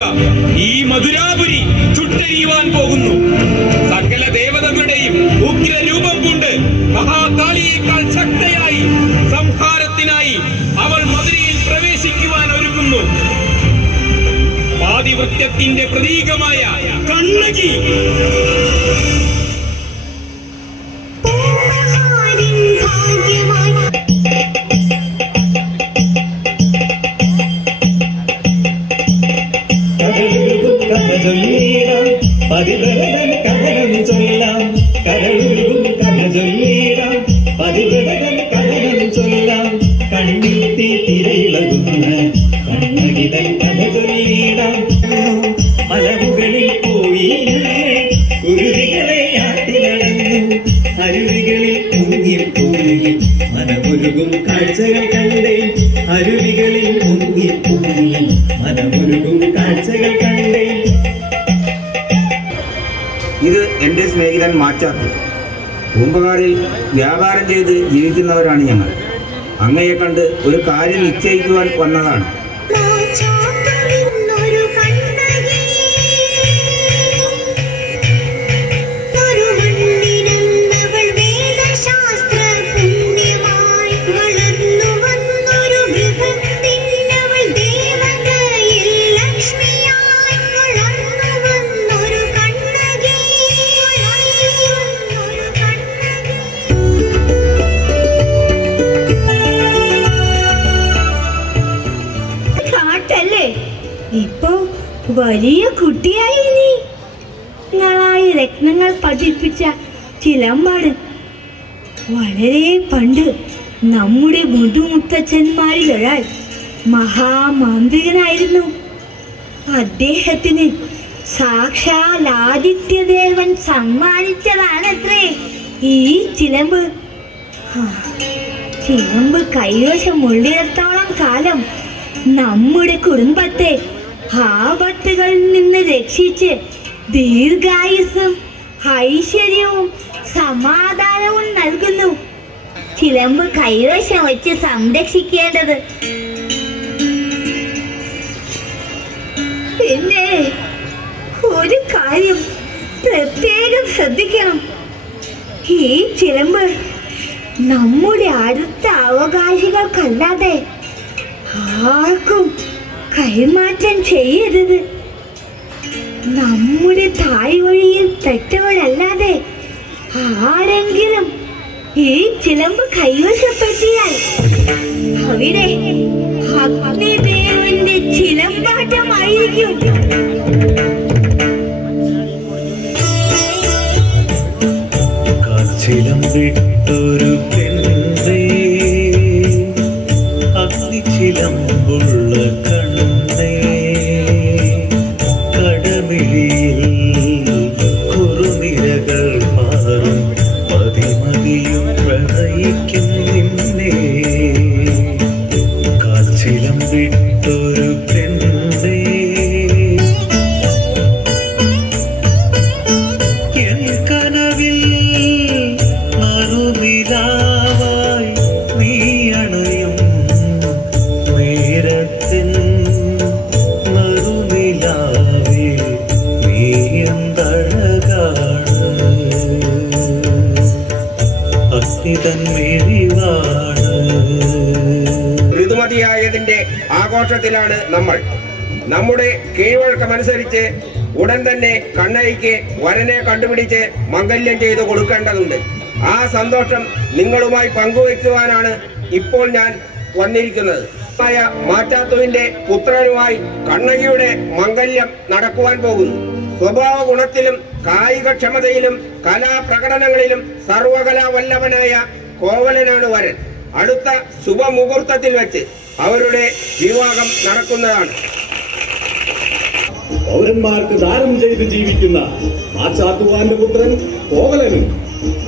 ഈ മധുരാപുരി ചുട്ടരിയുവാൻ പോകുന്നു. സകല ദേവതകളുടെയും ഉഗ്രരൂപം കൊണ്ട് മഹാകാളിയേക്കാൾ ശക്തയായി സംഹാരത്തിനായി അവൾ മധുരയിൽ പ്രവേശിക്കുവാൻ ഒരുങ്ങുന്നു. പാതിവൃത്യത്തിന്റെ പ്രതീകമായ കണ്ണകി പതിവ്രതൻ കഥകൾ ചൊല്ലാം, കരളുരുകും കഥ ചൊല്ലിടാം. പതിവ്രതൻ കഥകൾ ചൊല്ലാം, കണ്ണിൽ തീ തിരയിളകുന്ന കണ്ണകിതൻ കഥ ചൊല്ലിടാം. മലമുകളിൽ പോയി കുരുവികളെ ആട്ടിലടന്നു, അരുവികളിൽ മുങ്ങിപ്പോയി മനമുരുകും കാഴ്ചകൾ കണ്ടേ. അരുവികളിൽ മുങ്ങിപ്പോയി മനമുരുകും കാഴ്ചകൾ കണ്ടേ. ഇത് എൻ്റെ സ്നേഹിതൻ മാച്ചാത്തു. പൂമ്പകാടിൽ വ്യാപാരം ചെയ്ത് ജീവിക്കുന്നവരാണ് ഞങ്ങൾ. അങ്ങയെ കണ്ട് ഒരു കാര്യം നിശ്ചയിക്കുവാൻ വന്നതാണ്. ഇപ്പൊ വലിയ കുട്ടിയായി നീ. നിങ്ങളായ രത്നങ്ങൾ പതിപ്പിച്ച ചിലമ്പാട് വളരെ പണ്ട് നമ്മുടെ മുതുമുത്തച്ഛന്മാരിൽ ഒരാൾ മഹാമാന്ത്രികനായിരുന്നു. അദ്ദേഹത്തിന് സാക്ഷാൽ ആദിത്യദേവൻ സമ്മാനിച്ചതാണത്രേ ഈ ചിലമ്പ്. ചിലമ്പ് കൈവശമുള്ളിടത്തോളം കാലം നമ്മുടെ കുടുംബത്തെ ആപത്തുകളിൽ നിന്ന് രക്ഷിച്ച് ദീർഘായുസ്സും ഐശ്വര്യവും സമാധാനവും നൽകുന്നു. ചിലമ്പ് കൈവശം വെച്ച് സംരക്ഷിക്കേണ്ടത്. പിന്നെ ഒരു കാര്യം പ്രത്യേകം ശ്രദ്ധിക്കണം. ഈ ചിലമ്പ് നമ്മുടെ അടുത്ത അവകാശികൾക്കല്ലാതെ ആർക്കും കൈമാറ്റം ചെയ്യരുത്. നമ്മുടെ തായ് വഴിയിൽ പെട്ടവരല്ലാതെ ആരെങ്കിലും ഈ ചിലമ്പ് കൈവശപ്പെടുത്തിയാൽ അവിടെ അഗ്നിദേവന്റെ ചിലമ്പാട്ടമായിരിക്കും. ചിലമ്പിട്ടൊരു പെണ്ണേ, അഗ്നിച്ചിലമ്പുള്ള കണ്ണേ, കടമിഴിയിൽ കുറുനിരകൾ പാറും പതിമതിയും പ്രണയിക്കും നിന്നെ. കാച്ചിലമ്പിട്ടൊരു പെണ്ണേ, എൻ കനവിൽ നറുനിലാവായി നീ അണയും നേരത്തിൻ നറുനിലാവേ, നീ എന്തഴകാണ് അഗ്നിതൻ മേഴിവാണ്. ഋതുമതിയായതിന്റെ ആഘോഷത്തിലാണ് നമ്മൾ. നമ്മുടെ കീഴ്വഴക്കമനുസരിച്ച് ഉടൻ തന്നെ കണ്ണകിക്ക് വരനെ കണ്ടുപിടിച്ച് മംഗല്യം ചെയ്തു കൊടുക്കേണ്ടതുണ്ട്. ആ സന്തോഷം നിങ്ങളുമായി പങ്കുവയ്ക്കുവാനാണ് ഇപ്പോൾ ഞാൻ വന്നിരിക്കുന്നത്. മാറ്റാത്തുവിന്റെ പുത്രനുമായി കണ്ണകിയുടെ മംഗല്യം നടക്കുവാൻ പോകുന്നു. സ്വഭാവ ഗുണത്തിലും കായികക്ഷമതയിലും കലാപ്രകടനങ്ങളിലും സർവകലാവല്ലഭനായ കോവലനാണ് വരൻ. അടുത്ത ശുഭമുഹൂർത്തത്തിൽ വെച്ച് അവരുടെ വിവാഹം നടക്കുന്നതാണ്. പൗരന്മാർക്ക് ദാനം ചെയ്ത് ജീവിക്കുന്ന മാച്ചാത്തുവാന്റെ പുത്രൻ കോവലനും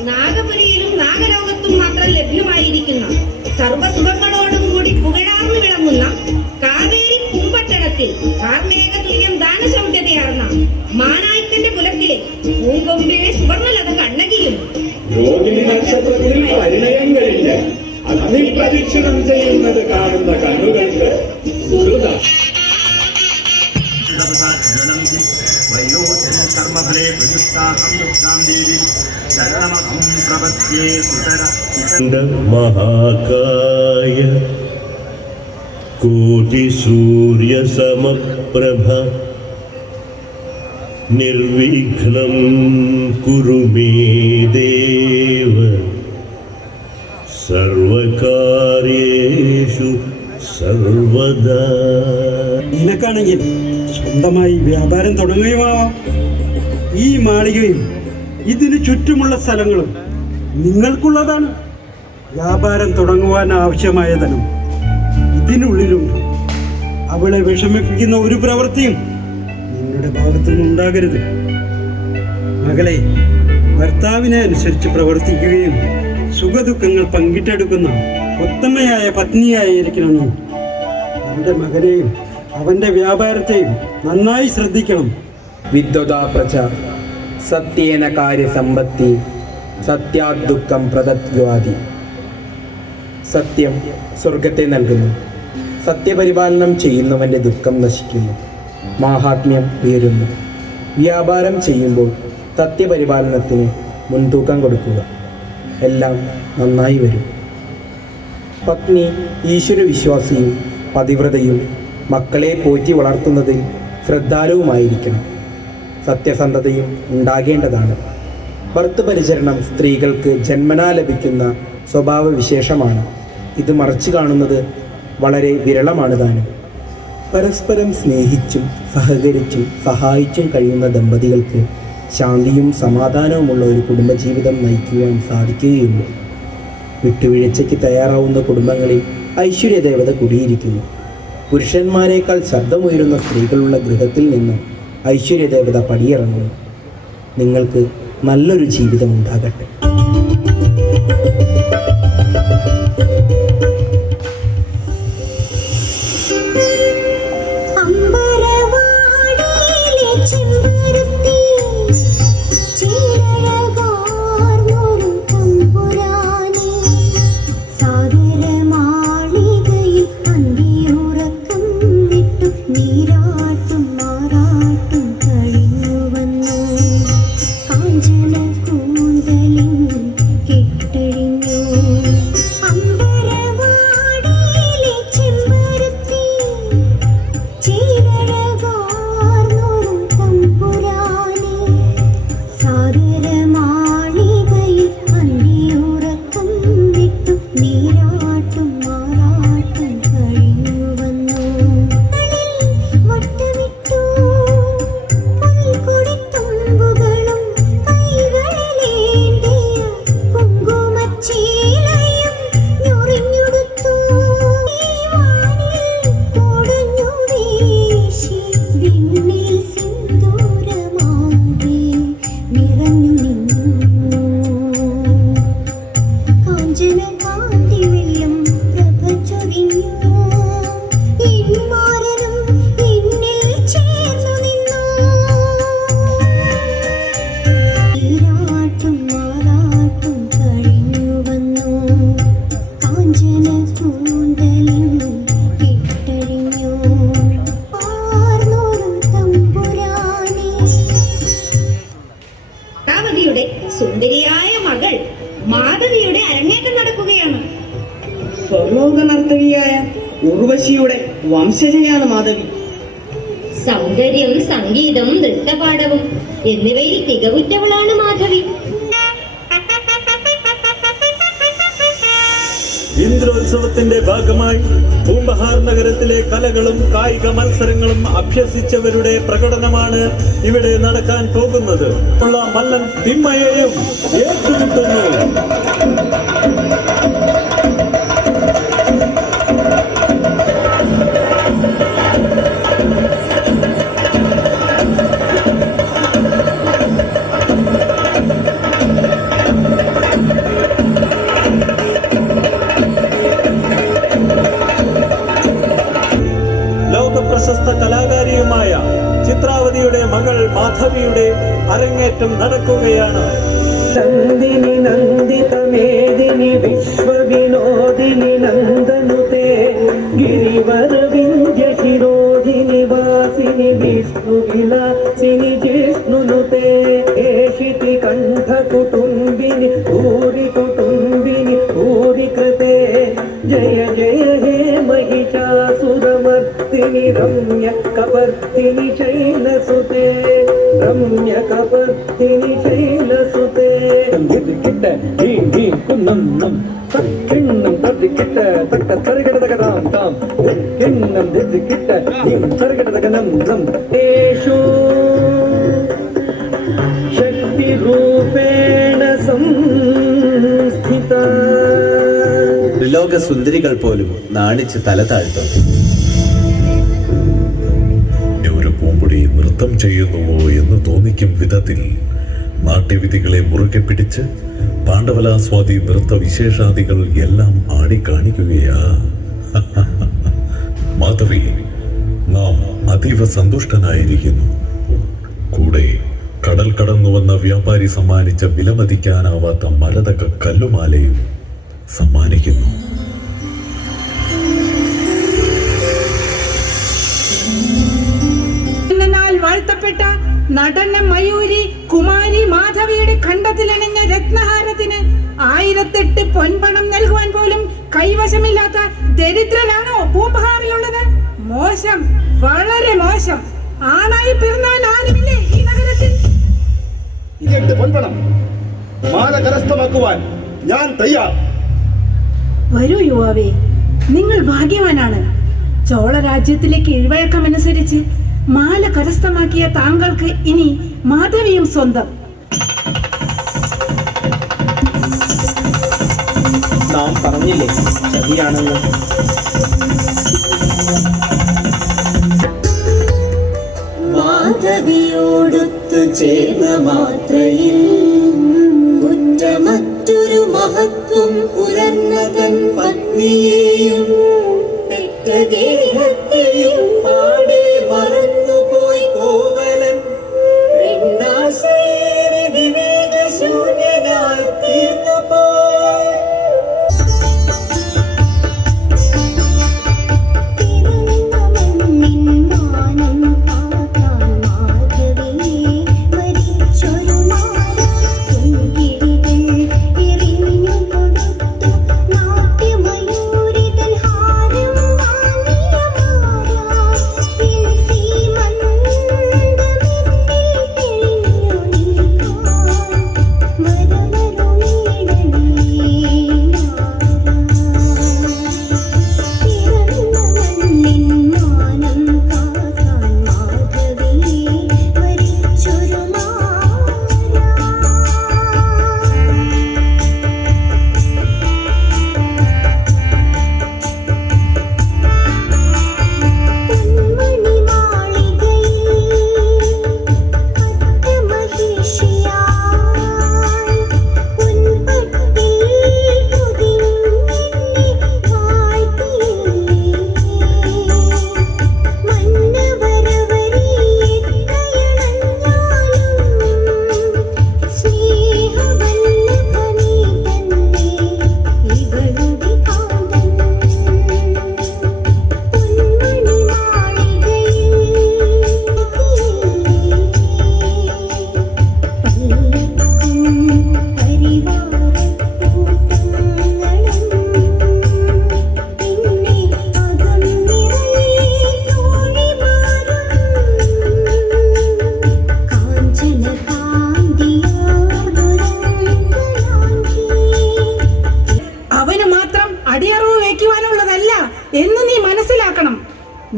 നാഗപുരിയിലും നാഗലോകത്തും മാത്രം ലഭ്യമായിരിക്കുന്ന സർവസുഖങ്ങളോടും കൂടി പുകഴാർന്നു വിളങ്ങുന്ന കാവേരി പൂമ്പട്ടണത്തിൽ കാർമേഘതുല്യം ദാനശൗര്യതയാർന്ന മാനായ്ക്കന്റെ കുലത്തിലെ പൂങ്കൊമ്പിലെ സുവർണലത കണ്ണകിയും രോഹിണി നക്ഷത്രത്തിൽ പരിണയം കഴിഞ്ഞ് അഗ്നിപ്രദക്ഷിണം ചെയ്യുന്നത് കാണുന്ന കണ്ണുകൾക്ക് സുഹൃത കർമ്മഫലേ പ്രതിഷ്ഠാഹം ദുഃഖാം ദേവി ശരണമഹം പ്രപദ്യേ സുതര മഹാകായ കോടി സൂര്യ സമപ്രഭ നിർവിഘ്നം കുരു മേ ദേവ സർവകാര്യേഷു സർവദാ. നിനക്കാണെങ്കിൽ സ്വന്തമായി വ്യാപാരം തുടങ്ങുകയുമാവാം. ഈ മാളികയും ഇതിനു ചുറ്റുമുള്ള സ്ഥലങ്ങളും നിങ്ങൾക്കുള്ളതാണ്. വ്യാപാരം തുടങ്ങുവാൻ ആവശ്യമായ ധനം ഇതിനുള്ളിലുണ്ട്. അവളെ വിഷമിപ്പിക്കുന്ന ഒരു പ്രവൃത്തിയും നിങ്ങളുടെ ഭാഗത്തുനിന്ന് ഉണ്ടാകരുത്. മകളെ, ഭർത്താവിനെ അനുസരിച്ച് പ്രവർത്തിക്കുകയും സുഖദുഃഖങ്ങൾ പങ്കിട്ടെടുക്കുന്ന ഉത്തമയായ പത്നിയായിരിക്കണമെന്ന് എൻ്റെ മകനെയും അവൻ്റെ വ്യാപാരത്തെയും നന്നായി ശ്രദ്ധിക്കണം. വിദ്വതാ പ്രജ സത്യേന കാര്യസമ്പത്തി സത്യാദുഃഖം പ്രദദ്വാതി. സത്യം സ്വർഗത്തെ നൽകുന്നു, സത്യപരിപാലനം ചെയ്യുന്നവൻ്റെ ദുഃഖം നശിക്കുന്നു, മാഹാത്മ്യം ഉയരുന്നു. വ്യാപാരം ചെയ്യുമ്പോൾ സത്യപരിപാലനത്തിന് മുൻതൂക്കം കൊടുക്കുക, എല്ലാം നന്നായി വരും. പത്നി ഈശ്വരവിശ്വാസിയും പതിവ്രതയും മക്കളെ പോറ്റി വളർത്തുന്നതിൽ ശ്രദ്ധാലുവുമായിരിക്കണം. സത്യസന്ധതയും ഉണ്ടാകേണ്ടതാണ്. ഭർത്തൃപരിചരണം സ്ത്രീകൾക്ക് ജന്മനാ ലഭിക്കുന്ന സ്വഭാവവിശേഷമാണ്. ഇത് മറച്ചു കാണുന്നത് വളരെ വിരളമാണ് താനും. പരസ്പരം സ്നേഹിച്ചും സഹകരിച്ചും സഹായിച്ചും കഴിയുന്ന ദമ്പതികൾക്ക് ശാന്തിയും സമാധാനവുമുള്ള ഒരു കുടുംബജീവിതം നയിക്കുവാൻ സാധിക്കുകയുള്ളൂ. വിട്ടുവീഴ്ചയ്ക്ക് തയ്യാറാവുന്ന കുടുംബങ്ങളിൽ ഐശ്വര്യദേവത കുടിയിരിക്കുന്നു. പുരുഷന്മാരെക്കാൾ ശബ്ദമുയരുന്ന സ്ത്രീകളുള്ള ഗൃഹത്തിൽ നിന്ന് ഐശ്വര്യദേവത പടിയിറങ്ങുന്നു. നിങ്ങൾക്ക് നല്ലൊരു ജീവിതമുണ്ടാകട്ടെ. സുന്ദരിയായ മകൾ മാധവിയുടെ അരങ്ങേറ്റം നടക്കുകയാണ്. സ്വർലോക നർത്തകിയായ ഉർവശിയുടെ വംശജയാണ് മാധവി. സൗന്ദര്യം, സംഗീതം, നൃത്തപാഠവും എന്നിവയിൽ തികവുറ്റവളാണ് മാധവി. ഇന്ദ്രോത്സവത്തിന്റെ ഭാഗമായി പൂംബഹാർ നഗരത്തിലെ കലകളും കായിക മത്സരങ്ങളും അഭ്യസിച്ചവരുടെ പ്രകടനമാണ് ഇവിടെ നടക്കാൻ പോകുന്നത്. മല്ലൻ തിമ്മയെയും ഏറ്റുമുട്ടുന്നു. പ്രശസ്ത കലാകാരിയുമായ ചിത്രാവതിയുടെ മകൾ മാധവിയുടെ അരങ്ങേറ്റം നടക്കുകയാണ്. നന്ദിനി നന്ദിത മേദിനി വിശ്വവിനോദിനി നന്ദനുതേ ഗിരിവര വിന്ധ്യ ശിരോധിനി വാസിനി വിഷ്ണു विष्णुविलासिनि जिष्णुनुते एषिति कण्ठकुटुम्बिनि भूरि कुटुम्बिनि भूरि कृते जय जय हे महिषासुरमर्दिनि रम्यकपर्दिनि शैलसुते रम्यकपर्दिनि शैलसुते किट्ट हीं हीं कुन्नं नं किन्नं तर्जिकिट्ट तक्क तर्गडदगदां तां किन्नं धिजिकिट्ट हीं तर्गडदगनं नं तेषु शक्तिरूपेण संस्थिता ത്രിലോക സുന്ദരികൾ പോലും നാണിച്ച് തല താഴ്ത്തുന്നു. ഒരു പൂമ്പൊടി നൃത്തം ചെയ്യുന്നുവോ എന്ന് തോന്നിക്കും വിധത്തിൽ നാട്യവിധികളെ മുറുകെ പിടിച്ച് പാണ്ഡവലാസ്വാദി നൃത്ത വിശേഷാദികൾ എല്ലാം ആടിക്കാണിക്കുകയാ. മാധവി, നാം അതീവ സന്തുഷ്ടനായിരിക്കുന്നു. കൂടെ കടൽ കടന്നു വന്ന വ്യാപാരി സമ്മാനിച്ച വിലമതിക്കാനാവാത്ത മരതക കല്ലുമാലയും സമ്മാനിക്കുന്നു. വാഴ്ത്തപ്പെട്ട നടന മയൂരി കുമാരി മാധവിയുടെ ഖണ്ഡത്തിലണിഞ്ഞ രത്നഹാരത്തിന് 1008 പൊൻപണം നൽകുവാൻ പോലും കൈവശമില്ലാത്ത ദരിദ്രനാണോ പൂമ്പഹാറിലുള്ളത്? മോശം, വളരെ മോശം. ആണായി പിറന്നവൻ ആരുമില്ലേ ഈ നഗരത്തിൽ? 8 പൊൻപണം മാല കരസ്ഥമാക്കുവാൻ ഞാൻ തയ്യാർ. വരൂ യുവാവേ, നിങ്ങൾ ഭാഗ്യവാനാണ്. ചോള രാജ്യത്തിലെ കീഴ്വഴക്കമനുസരിച്ച് മാല കരസ്ഥമാക്കിയ താങ്കൾക്ക് ഇനി മാധവിയും സ്വന്തം. നാം പറഞ്ഞില്ലേ ചതിയാണെന്ന്. മാധവിയോടൊത്തു ചേർന്ന മാത്രയിൽ കുറ്റമറ്റൊരു മഹത്വം പുലർന്ന തൻ പത്നിയെയും പെറ്റ ദേഹത്തെയും പാടെ മറന്നുപോയി കോവലൻ. പെണ്ണാശയേറി വിവേകശൂന്യനായി തീർന്നു പോയി.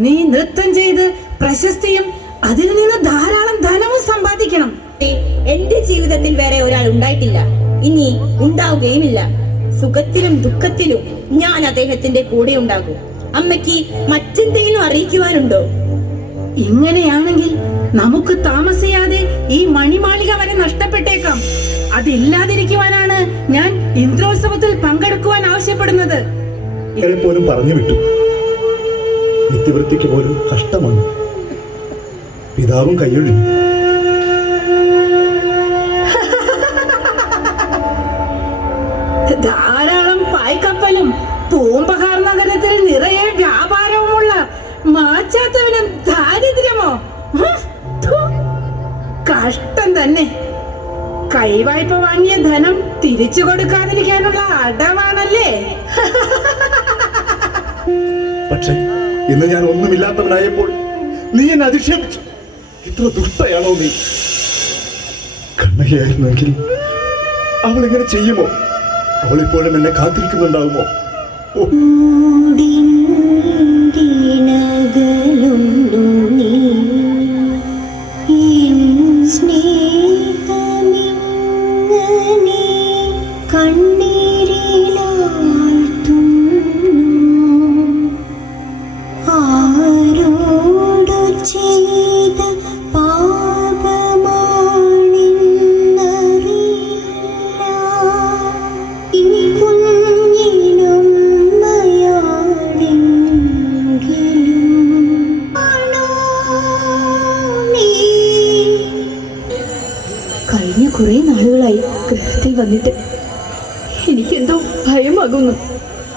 നീ നൃത്തം ചെയ്ത് പ്രശസ്തിയും അതിൽ നിന്ന് ധാരാളം ധനവും സമ്പാദിക്കണം. എന്റെ ജീവിതത്തിൽ വേറെ ഒരാൾ ഉണ്ടായിട്ടില്ല, ഇനി ഉണ്ടാവുകയുമില്ല. സുഖത്തിലും ദുഃഖത്തിലും ഞാൻ അദ്ദേഹത്തിന്റെ കൂടെ ഉണ്ടാകും. അമ്മയ്ക്ക് മറ്റെന്തെങ്കിലും അറിയിക്കുവാനുണ്ടോ? ഇങ്ങനെയാണെങ്കിൽ നമുക്ക് താമസിയാതെ ഈ മണിമാളിക വരെ നഷ്ടപ്പെട്ടേക്കാം. അതില്ലാതിരിക്കുവാനാണ് ഞാൻ ഇന്ദ്രോത്സവത്തിൽ പങ്കെടുക്കുവാൻ ആവശ്യപ്പെടുന്നത്. പോലും പറഞ്ഞു വിട്ടു. നിത്യവൃത്തിക്ക് പോലും കഷ്ടമാണ്. പിതാവും കൈയൊഴിഞ്ഞു. ധാരാളം പായ്ക്കപ്പലും പൂമ്പഹാർ നഗരത്തിൽ നിറയെ വ്യാപാരവുമുള്ള മാച്ചാത്തവനും ദാരിദ്ര്യമോ? കഷ്ടം തന്നെ. കൈവായ്പ വാങ്ങിയ ധനം തിരിച്ചു കൊടുക്കാതിരിക്കാനുള്ള അടവാണല്ലേ? പക്ഷേ ഇന്ന് ഞാൻ ഒന്നുമില്ലാത്തവനായപ്പോൾ നീ എന്നെ അധിക്ഷേപിച്ചു. ഇത്ര ദുഷ്ടയാണോ നീ? കണ്ണകയായിരുന്നെങ്കിൽ അവൾ എങ്ങനെ ചെയ്യുമോ? അവൾ ഇപ്പോഴും എന്നെ കാത്തിരിക്കുന്നുണ്ടാവുമോ? ഓ, കഴിഞ്ഞ കുറെ നാളുകളായി ഗൃഹത്തിൽ വന്നിട്ട് എനിക്കെന്തോ ഭയമാകുന്നു.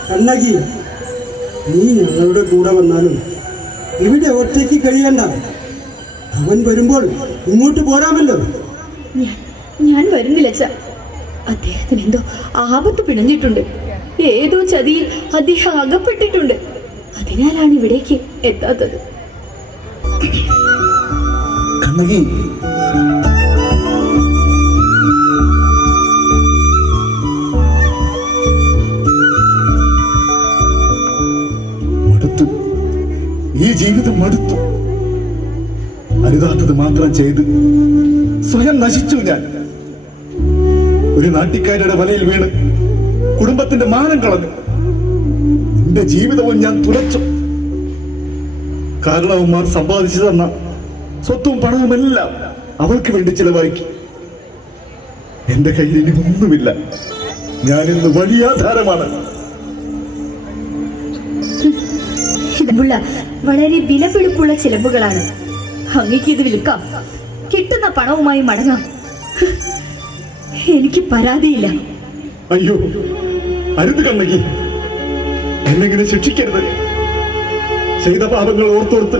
കണ്ണകി, നീ ഞങ്ങളുടെ കൂടെ വന്നാലും ഇവിടെ ഒറ്റയ്ക്ക് കഴിയണ്ട. അവൻ വരുമ്പോൾ ഇങ്ങോട്ട് പോരാമല്ലോ. ഞാൻ വരുന്നില്ല അച്ഛാ. അദ്ദേഹത്തിന് എന്തോ ആപത്ത് പിണഞ്ഞിട്ടുണ്ട്. ഏതോ ചതിയിൽ അദ്ദേഹം അകപ്പെട്ടിട്ടുണ്ട്. അതിനാലാണ് ഇവിടേക്ക് എത്താത്തത്. കണ്ണകി, ഈ ജീവിതം മടുത്തു. അരുതാത്തത് മാത്രം ചെയ്ത് സ്വയം നശിച്ചു ഞാൻ. ഒരു നാട്ടിക്കാരുടെ വലയിൽ വീണ് കുടുംബത്തിന്റെ മാനം കളഞ്ഞു. നിന്റെ ജീവിതവും ഞാൻ തുലച്ചു. കാരണവന്മാർ സമ്പാദിച്ചു തന്ന സ്വത്തും പണവുമെല്ലാം അവൾക്ക് വേണ്ടി ചിലവാക്കി. എന്റെ കയ്യിൽ ഇനി ഒന്നുമില്ല. ഞാൻ ഇന്ന് വലിയ ആധാരമാണ്. വളരെ വിലപിടിപ്പുള്ള ചിലവുകളാണ്. അങ്ങേക്ക് ഇത് വിൽക്കാം, കിട്ടുന്ന പണവുമായി മടങ്ങാം. എനിക്ക് പരാതിയില്ല. അയ്യോ, അരുത് കണ്ണകി, എന്നെങ്ങനെ ശിക്ഷിക്കരുത്. ചെയ്ത പാപങ്ങൾ ഓർത്തോർത്ത്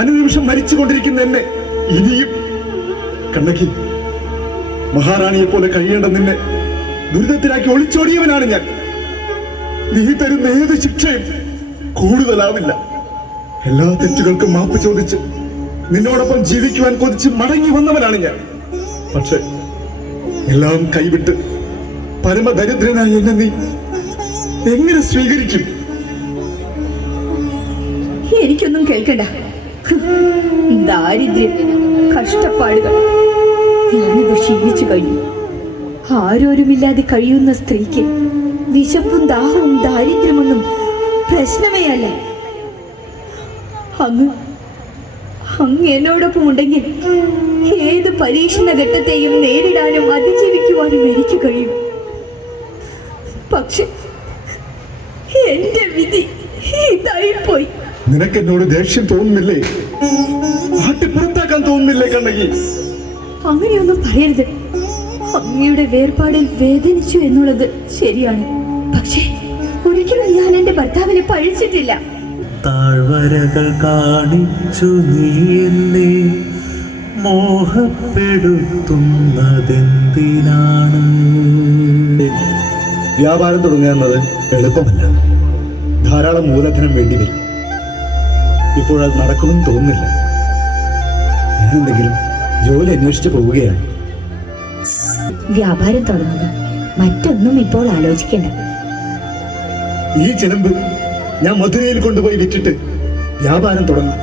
അനുനിമിഷം മരിച്ചുകൊണ്ടിരിക്കുന്ന എന്നെ ഇനിയും. കണ്ണകി, മഹാറാണിയെ പോലെ കഴിയേണ്ട നിന്നെ ദുരിതത്തിലാക്കി ഒളിച്ചോടിയവനാണ് ഞാൻ. നീ തരുന്ന ഏത് ശിക്ഷയും കൂടുതലാവില്ല. എല്ലാ തെറ്റുകൾക്കും മാപ്പ് ചോദിച്ച് നിന്നോടൊപ്പം ജീവിക്കുവാൻ കൊതിച്ച് മടങ്ങി വന്നവനാണ് ഞാൻ. പക്ഷെ എല്ലാം കൈവിട്ട് പരമദരിദ്രനായി എന്നെ നീ എങ്ങനെ സ്വീകരിക്കും? എനിക്കൊന്നും കേൾക്കണ്ട. ദാരിദ്ര്യം, കഷ്ടപ്പാടുകൾ ഞാനത് ക്ഷീണിച്ചു കഴിഞ്ഞു. ആരോരുമില്ലാതെ കഴിയുന്ന സ്ത്രീക്ക് വിശപ്പും ദാഹവും ദാരിദ്ര്യമൊന്നും പ്രശ്നമേ അല്ല. അങ്ങ് എന്നോടൊപ്പം ഉണ്ടെങ്കിൽ ഏത് പരീക്ഷണ ഘട്ടത്തെയും നേരിടാനും അതിജീവിക്കുവാനും എനിക്ക് കഴിയും. പക്ഷെ എന്റെ വിധി ഇതായിപ്പോയി. നിനക്ക് എന്നോട് ദേഷ്യം തോന്നുന്നില്ലേ? ആട്ടി പുറത്താക്കാൻ തോന്നുന്നില്ലേ കണ്ണകി? അങ്ങനെയൊന്നും പറയരുത്. അങ്ങയുടെ വേർപാടിൽ വേദനിച്ചു എന്നുള്ളത് ശരിയാണ്. പക്ഷേ ഒരിക്കലും ഞാൻ എന്റെ ഭർത്താവിനെ പഴിച്ചിട്ടില്ല. താഴ്വരകൾ കാണിച്ചു നീ എന്നെ മോഹപ്പെടുത്തുന്നതെന്തിനാണ്? വ്യാപാരം തുടങ്ങുക എന്നത് എളുപ്പമല്ല. ധാരാളം മൂലധനം വേണ്ടി വരും. ഇപ്പോഴത് നടക്കുമെന്ന് തോന്നുന്നില്ല. ഞാൻ എന്തെങ്കിലും ജോലി അന്വേഷിച്ച് പോവുകയാണ്. വ്യാപാരം തുടങ്ങുക, മറ്റൊന്നും ഇപ്പോൾ ആലോചിക്കേണ്ട. ഈ ചിലമ്പ് ഞാൻ മധുരയിൽ കൊണ്ടുപോയി വിറ്റിട്ട് വ്യാപാരം തുടങ്ങാം.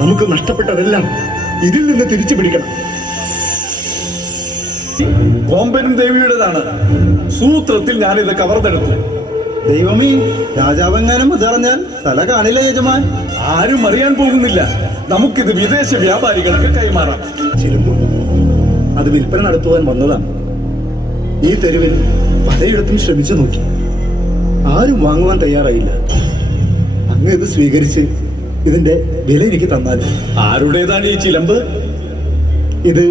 നമുക്ക് നഷ്ടപ്പെട്ടതെല്ലാം ഇതിൽ നിന്ന് തിരിച്ചു പിടിക്കണം. കോമ്പനും ദേവിയുടേതാണ്. സൂത്രത്തിൽ ഞാനിത് കവർന്നെടുത്തു. ദൈവമേ, രാജാവെങ്ങാനും അതറിഞ്ഞാൽ തല കാണില്ല യജമാൻ. ആരും അറിയാൻ പോകുന്നില്ല. നമുക്കിത് വിദേശ വ്യാപാരികൾക്ക് കൈമാറാം. ചിലമ്പ് അത് വിൽപ്പന നടത്തുവാൻ വന്നതാണ്. ഈ തെരുവിൽ പലയിടത്തും ശ്രമിച്ചു നോക്കി. ആരും വാങ്ങുവാൻ തയ്യാറായില്ല. അങ്ങ് ഇത് സ്വീകരിച്ച് ഇതിന്റെ വില എനിക്ക് തന്നാൽ. ആരുടേതാണ് ഈ ചിലമ്പ്? ഇത്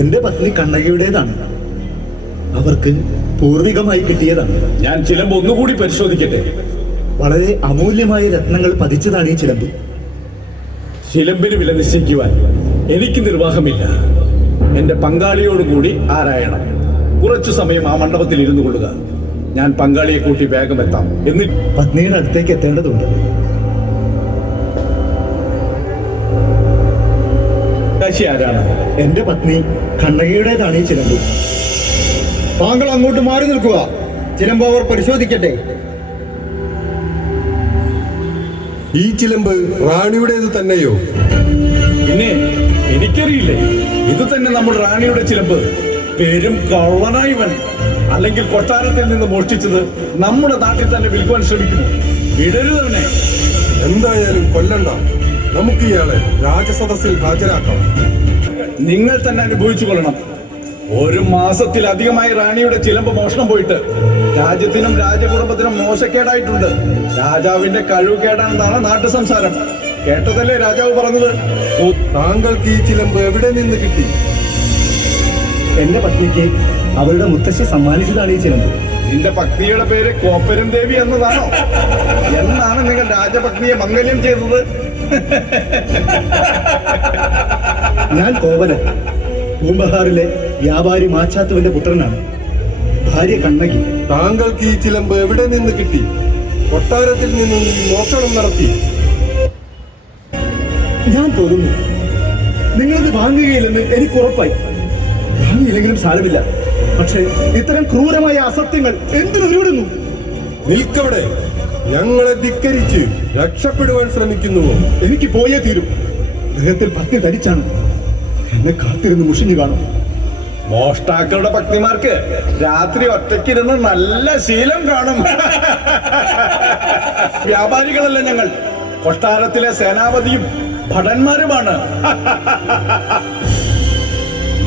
എന്റെ പത്നി കണ്ണകയുടേതാണ്. അവർക്ക് പൂർവികമായി കിട്ടിയതാണ്. ഞാൻ ചിലമ്പ് ഒന്നുകൂടി പരിശോധിക്കട്ടെ. വളരെ അമൂല്യമായ രത്നങ്ങൾ പതിച്ചതാണ് ഈ ചിലമ്പ്. ചിലമ്പിന് വില നിശ്ചയിക്കുവാൻ എനിക്ക് നിർവാഹമില്ല. എന്റെ പങ്കാളിയോടുകൂടി ആരായണം. കുറച്ചു സമയം ആ മണ്ഡപത്തിൽ ഇരുന്നു കൊള്ളുക. ഞാൻ പങ്കാളിയെ കൂട്ടി വേഗം എത്താം. എന്നിട്ട് പത്നിയുടെ അടുത്തേക്ക് എത്തേണ്ടതുണ്ട്. കാശി ആരാണ്? എന്റെ പത്നി കണ്ണകിയുടേതാണ് ഈ ചിലമ്പ്. താങ്കൾ അങ്ങോട്ട് മാറി നിൽക്കുക. ചിലമ്പ് അവർ പരിശോധിക്കട്ടെ. ഈ ചിലമ്പ് റാണിയുടേത് തന്നെയോ? പിന്നെ എനിക്കറിയില്ലേ, ഇത് തന്നെ നമ്മുടെ റാണിയുടെ ചിലമ്പ്. പേരും കള്ളനായിവൻ. അല്ലെങ്കിൽ കൊട്ടാരത്തിൽ നിന്ന് മോഷ്ടിച്ചത് നമ്മുടെ നാട്ടിൽ തന്നെ വിൽക്കുവാൻ ശ്രമിക്കുന്നു. ഇടരുതവനെ. എന്തായാലും കൊല്ലണ്ട. നമുക്ക് ഇയാളെ രാജസദസ്സിൽ ഹാജരാക്കാം. നിങ്ങൾ തന്നെ അനുഭവിച്ചു കൊള്ളണം. 1 മാസത്തിലധികമായി റാണിയുടെ ചിലമ്പ് മോഷണം പോയിട്ട് രാജ്യത്തിനും രാജകുടുംബത്തിനും മോശക്കേടായിട്ടുണ്ട്. രാജാവിന്റെ കഴിവ് കേടാണെന്നാണ് നാട്ടു സംസാരം. കേട്ടതല്ലേ രാജാവ് പറഞ്ഞത്? താങ്കൾക്ക് ഈ ചിലമ്പ് എവിടെ നിന്ന് കിട്ടി? എന്റെ പത്നിക്ക് അവരുടെ മുത്തശ്ശി സമ്മാനിച്ചതാണ് ഈ ചിലമ്പ്. നിന്റെ പത്നിയുടെ പേര് കോപ്പരും ദേവി എന്നതാണോ? എന്നാണ് നിങ്ങൾ രാജപത്നിയെ മംഗല്യം ചെയ്തത്? ഞാൻ കോവലൻ, പൂമ്പഹാറിലെ വ്യാപാരി മാച്ചാത്തുവിന്റെ പുത്രനാണ്. ഭാര്യ കണ്ണകി. താങ്കൾക്ക് ഈ ചിലമ്പ് എവിടെ നിന്ന് കിട്ടി? കൊട്ടാരത്തിൽ നിന്നും മോഷണം നടത്തി. ഞാൻ തോന്നുന്നു നിങ്ങളിത് വാങ്ങുകയില്ലെന്ന് എനിക്ക് ഉറപ്പായി. വാങ്ങിയില്ലെങ്കിലും സാരമില്ല. പക്ഷേ ഇത്തരം ക്രൂരമായ അസത്യങ്ങൾ എന്തിനുരുവിടുന്നു? നിൽക്കവിടെ. ഞങ്ങളെ ധിക്കരിച്ച് രക്ഷപ്പെടുവാൻ ശ്രമിക്കുന്നുവോ? എനിക്ക് പോയേ തീരും. ദേഹത്തിൽ പത്നി ധരിച്ചാണ്. എന്നെ കാത്തിരുന്ന് മുഷിഞ്ഞു കാണും. മോഷ്ടാക്കളുടെ പത്നിമാർക്ക് രാത്രി ഒറ്റയ്ക്കിരുന്ന് നല്ല ശീലം കാണും. വ്യാപാരികളല്ല ഞങ്ങൾ. കൊട്ടാരത്തിലെ സേനാപതിയും ഭടന്മാരുമാണ്.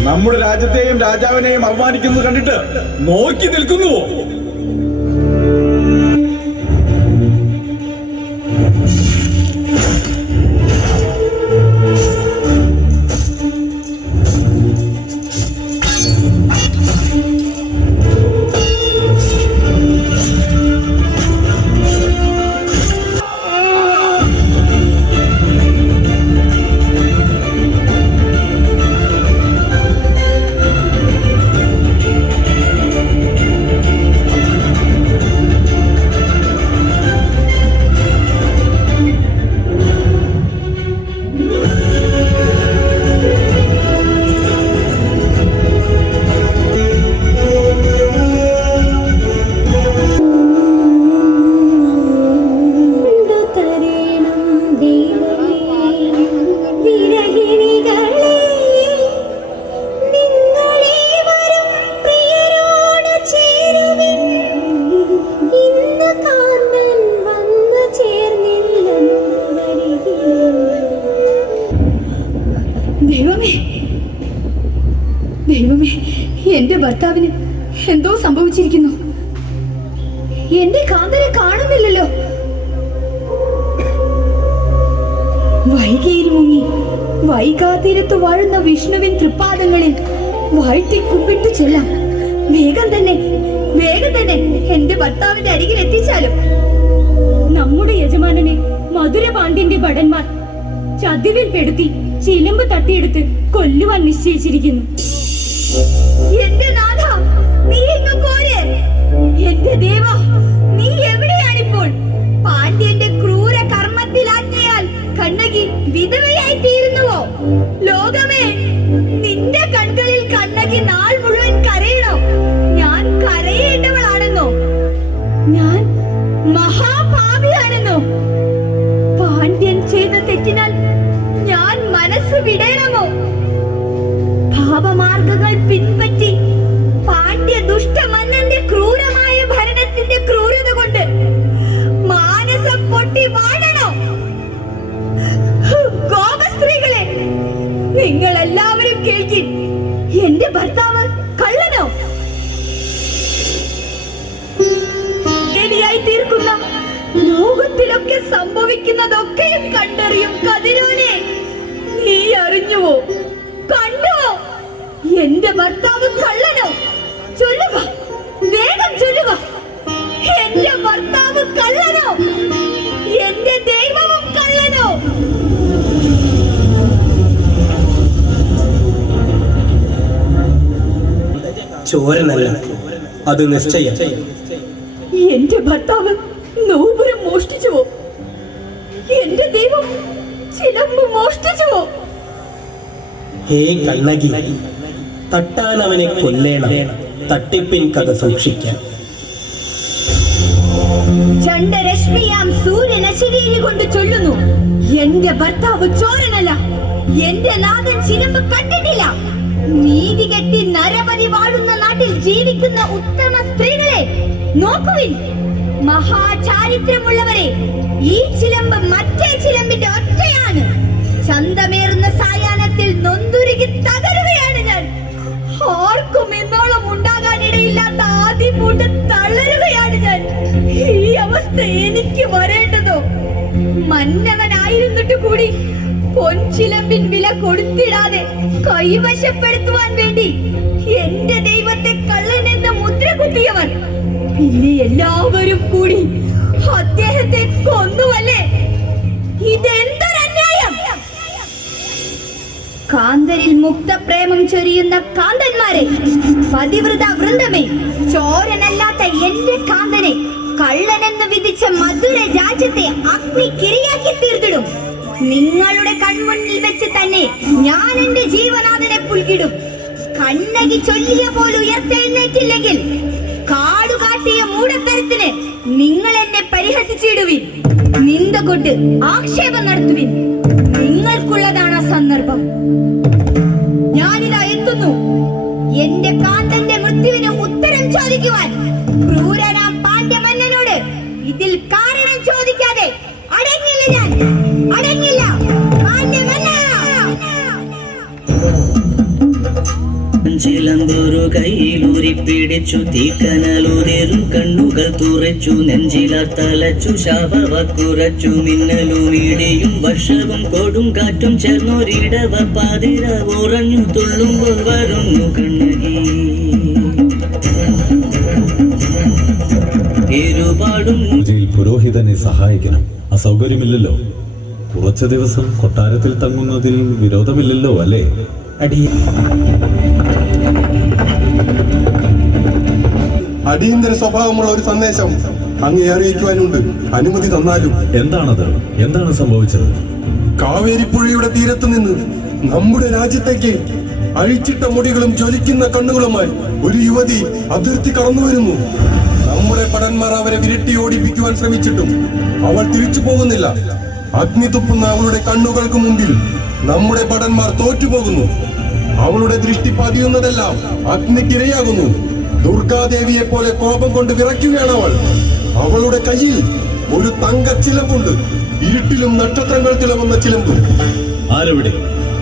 നമ്മുടെ രാജ്യത്തെയും രാജാവിനെയും അവമാനിക്കുന്നത് കണ്ടിട്ട് നോക്കി നിൽക്കുന്നുവോ? ദൈവമേ, എന്റെ ഭർത്താവിന് എന്തോ സംഭവിച്ചിരിക്കുന്നു. എന്റെ കാന്തനെ കാണുന്നില്ലല്ലോ. വൈകിയിൽ മുങ്ങി വൈകാതീരത്ത് വാഴുന്ന വിഷ്ണുവിൻ തൃപ്പാദങ്ങളിൽ വാഴ്ത്തി കുമ്പിട്ടു ചെല്ലാം. വേഗം തന്നെ എന്റെ ഭർത്താവിന്റെ അരികിൽ എത്തിച്ചാലും. നമ്മുടെ യജമാനനെ മധുരപാണ്ഡ്യന്റെ ഭടന്മാർ ചതിവിൽ പെടുത്തി ചിലമ്പ് തട്ടിയെടുത്ത് കൊല്ലുവാൻ നിശ്ചയിച്ചിരിക്കുന്നു. എന്റെ നാഥ, നീ ഇങ്ങ് പോരെ. എന്റെ ദേവ, നീ എവിടെയാണിപ്പോൾ? പാണ്ഡ്യന്റെ ക്രൂര കർമ്മത്തിലാജ്ഞയാൽ കണ്ണകി വിധവയായി തീരുന്നുവോ? ലോകമേ, നിന്റെ കൺകളിൽ കണ്ണകി നാൾ മുഴുവൻ കരയണോ? ഞാൻ കരയേണ്ടവളാണെന്നോ? ഞാൻ മഹാപാപിയാണെന്നോ? പാണ്ഡ്യൻ ചെയ്ത തെറ്റിനാൽ ഞാൻ മനസ്സ് വിടേണമോ? പാപമാർഗങ്ങൾ പിൻപറ്റി പാണ്ഡ്യ ദുഷ്ടമന്നന്റെ ക്രൂരമായ ഭരണത്തിന്റെ ക്രൂരത കൊണ്ട് മാനസം പൊട്ടി വാഴണോ? ഗോപസ്ത്രീകളെ, നിങ്ങൾ എല്ലാവരും കേൾക്കിൻ. എന്റെ ഭർത്താവ് കള്ളനോ? ബലിയായി തീർക്കുന്ന ലോകത്തിലൊക്കെ സംഭവിക്കുന്നതൊക്കെയും കണ്ടറിയും കതിരോനെ, നീ അറിഞ്ഞുവോ? കണ്ടുവോ? എന്റെ ഭർത്താവ് കള്ളനോ? ചൊല്ലുക, വേഗം ചൊല്ലുക. എന്റെ ഭർത്താവ് കള്ളനോ? എന്റെ ദൈവവും കള്ളനോ? ചോരനല്ല, അത് നിശ്ചയം. എന്റെ ഭർത്താവ് നോപുരം മോഷ്ടിച്ചുവോ? എന്റെ ദൈവം ചിലമ്പ് മോഷ്ടിച്ചുവോ? ഹേ കണ്ണകി, തട്ടാൻ അവനെ കൊല്ലേണം, തട്ടിപ്പിൻ കഥ സൂക്ഷിക്കാൻ. ചണ്ഡരശ്മിയാം സൂര്യൻ അശരീരി കൊണ്ട് ചൊല്ലുന്നു, എന്റെ ഭർത്താവ് ചോരനല്ല, എന്റെ നാഥൻ ചിലമ്പ് കണ്ടിട്ടില്ല. നീതി കെട്ടി നരപതി വാഴുന്ന നാട്ടിൽ ജീവിക്കുന്ന ഉത്തമ സ്ത്രീകളെ നോക്കുവിൻ. മഹാചാരിത്രമുള്ളവരെ, ഈ ചിലമ്പ് മറ്റേ ചിലമ്പിന്റെ ഒറ്റയാണ്. ചന്തമേറുന്ന സായാഹ്നത്തിൽ നൊന്തുരുകി തകരുകയാണ് ഞാൻ. ആർക്കും ഇന്നോളം ഉണ്ടാകാനിടയില്ലാത്ത ആദ്യം കൊണ്ട് തളരുകയാണ് ഞാൻ. ഈ അവസ്ഥ എനിക്ക് വരേണ്ടതോ? മന്നവനായിരുന്നിട്ട് കൂടി പൊൻചിലമ്പിൻ വില കൊടുത്തിടാതെ കൈവശപ്പെടുത്തുവാൻ വേണ്ടി എന്റെ ദൈവത്തെ കള്ളനെന്ന് മുദ്ര കുത്തിയവൻ, പിന്നെ എല്ലാവരും കൂടി അദ്ദേഹത്തെ കൊന്നുവല്ലേ? ഇതെന്തൊരന്യായം! കാന്തരിൽ മുക്തപ്രേമം ചൊരിയുന്ന കാന്തന്മാരെ, പതിവ്രത വൃന്ദമേ, ചോരനല്ലാത്ത എന്റെ കാന്തനെ കള്ളനെന്ന് വിധിച്ച മധുര രാജ്യത്തെ അഗ്നിക്കിരയാക്കി തീർത്തിടും. നിങ്ങളുടെ കൺമുന്നിൽ വെച്ച് തന്നെ ഞാൻ എന്റെ ജീവനാഥനെ പുൽകിടും. കണ്ണകി ചൊല്ലിയ പോലെ ഉയർത്തെഴുന്നേറ്റില്ലെങ്കിൽ കാടുകാട്ടിയ മൂടത്തരത്തിന് നിങ്ങൾ എന്നെ പരിഹസിച്ചിടുവിൻ. നിന്ദ കൊണ്ട് ആക്ഷേപം നടത്തുവിൻ. നിങ്ങൾക്കുള്ളതാണ് ആ സന്ദർഭം. ഞാനിതാ എത്തുന്നു, എന്റെ കാന്തന്റെ മൃത്യുവിന് ഉത്തരം ചോദിക്കുവാൻ. ക്രൂരനാം പാണ്ഡ്യമന്നനോട് ഇതിൽ കാരണം ചോദിക്കാതെ അടങ്ങില്ല ഞാൻ, അടങ്ങില്ല. ചിലമ്പൊരു കയ്യിലൂരി പിടിച്ചു, തീക്കനലുതിരും കണ്ണുകൾ തുറച്ചു, നെഞ്ചിലാർ തലച്ചു, ശാപവക്കുറച്ചു, മിന്നലും ഇടിയും വർഷവും കൊടും കാറ്റും ചേർന്നൊരിടവ പാതിര ഉറഞ്ഞു തുള്ളുമ്പോൾ വരുന്നു കണ്ണകി. ഇരുപാടും പുരോഹിതനെ സഹായിക്കണം. അസൗകര്യമില്ലല്ലോ. കുറച്ചു ദിവസം കൊട്ടാരത്തിൽ തങ്ങുന്നതിൽ വിരോധമില്ലല്ലോ അല്ലേ? അടിയന്തര സ്വഭാവമുള്ള ഒരു സന്ദേശം അങ്ങേ അറിയിക്കുവാനുണ്ട്. അനുമതി തന്നാലും. എന്താണത്? എന്താണ് സംഭവിച്ചത്? കാവേരിപ്പുഴയുടെ തീരത്ത് നിന്ന് നമ്മുടെ രാജ്യത്തേക്ക് അഴിച്ചിട്ട മുടികളും ജ്വലിക്കുന്ന കണ്ണുകളുമായി ഒരു യുവതി അതിർത്തി കടന്നു വരുന്നു. നമ്മുടെ ഭടന്മാർ അവരെ വിരട്ടി ഓടിപ്പിക്കുവാൻ ശ്രമിച്ചിട്ടും അവൾ തിരിച്ചു പോകുന്നില്ല. അഗ്നി തുപ്പുന്ന അവളുടെ കണ്ണുകൾക്ക് മുമ്പിൽ നമ്മുടെ ഭടന്മാർ തോറ്റുപോകുന്നു. അവളുടെ ദൃഷ്ടി പതിയുന്നതെല്ലാം അഗ്നിക്കിരയാകുന്നു. ദുർഗാദേവിയെ പോലെ കോപം കൊണ്ട് വിറയ്ക്കുകയാണ് അവൾ. അവളുടെ കയ്യിൽ ഒരു തങ്കച്ചിലമ്പുണ്ട്, ഇരുട്ടിലും നക്ഷത്രങ്ങൾ തിളങ്ങുന്ന ചിലമ്പ്. ആരവിടെ?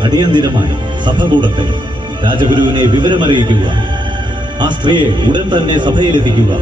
അടിയന്തിരമായി സഭ കൂടട്ടെ. രാജഗുരുവിനെ വിവരമറിയിക്കുക. ആ സ്ത്രീയെ ഉടൻ തന്നെ സഭയിലെത്തിക്കുക.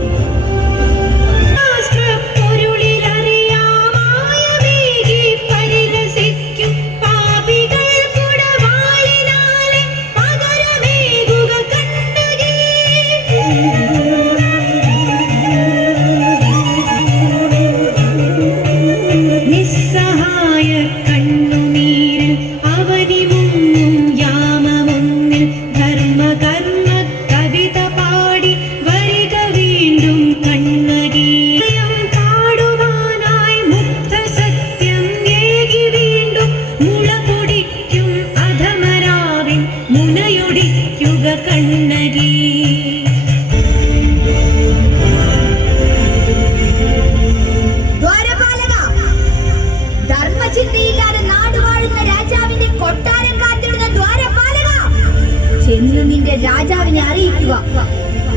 രാജാവിനെ അറിയിക്കുക.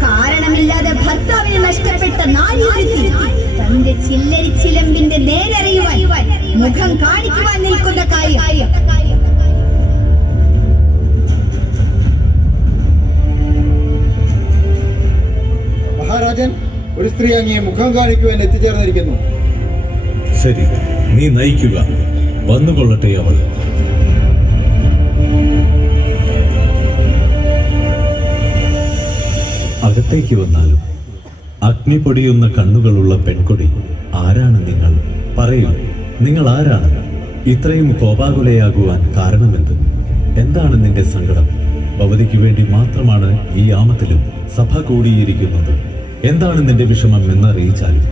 കാരണമില്ലാതെ ഭർത്താവിനെ നഷ്ടപ്പെട്ട നാരി തന്റെ ചില്ലരി ചിലമ്പിന്റെ നേരറിയുവാൻ മുഖം കാണിക്കുവാൻ നിൽക്കുന്ന കാര്യം. മഹാരാജൻ, ഒരു സ്ത്രീ അങ്ങേ മുഖം കാണിക്കുവാൻ എത്തിച്ചേർന്നിരിക്കുന്നു. ശരി, നീ നയിക്കുക. വന്നുകൊള്ളട്ടെ അവൾ. അകത്തേക്ക് വന്നാലും അഗ്നി പൊടിയുന്ന കണ്ണുകളുള്ള പെൺകൊടി, ആരാണ് നിങ്ങൾ? പറയൂ, നിങ്ങൾ ആരാണ്? ഇത്രയും കോപാകുലയാകുവാൻ കാരണമെന്ത്? എന്താണ് നിന്റെ സങ്കടം? ഭവതിക്ക് വേണ്ടി മാത്രമാണ് ഈ യാമത്തിലും സഭ കൂടിയിരിക്കുന്നത്. എന്താണ് നിന്റെ വിഷമം എന്നറിയിച്ചാലും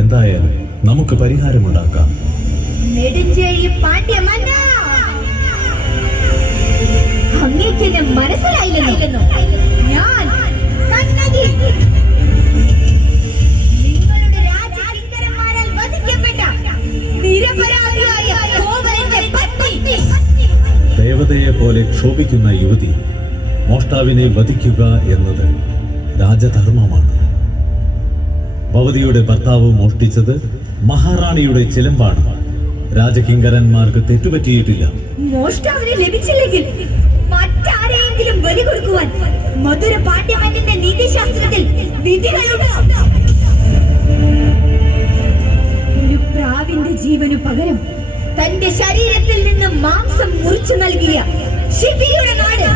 എന്തായാലും നമുക്ക് പരിഹാരമുണ്ടാക്കാം. നെടുഞ്ചേഴി പാണ്ഡ്യമന്ന, അങ്ങേക്ക് എന്നെ മനസ്സിലായില്ലെന്നോ? ഞാൻ കണ്ണകി, നിങ്ങളുടെ രാജകിങ്കരന്മാരാൽ വധിക്കപ്പെട്ട നിരപരാധിയായ കോവലന്റെ പത്നി. ദേവതയെ പോലെ ക്ഷോഭിക്കുന്ന യുവതി മോഷ്ടാവിനെ വധിക്കുക എന്നത് രാജധർമ്മമാണ്. ഭവതിയുടെ ഭർത്താവ് മോഷ്ടിച്ചത് മഹാറാണിയുടെ ചിലമ്പാണ്. രാജകിങ്കരന്മാർക്ക് തെറ്റുപറ്റിയിട്ടില്ല. മോഷ്ടാവിനെ ലഭിച്ചില്ലെങ്കിൽ മറ്റാരെയെങ്കിലും ബലി കൊടുക്കുവാൻ മധുര പാണ്ഡ്യമന്നന്റെ നീതിശാസ്ത്രത്തിൽ വിധികളുണ്ട്. ഒരു പ്രാവിന്റെ ജീവനു പകരം തന്റെ ശരീരത്തിൽ നിന്ന് മാംസം മുറിച്ചു നൽകിയ ശിബിയുടെ നാട്,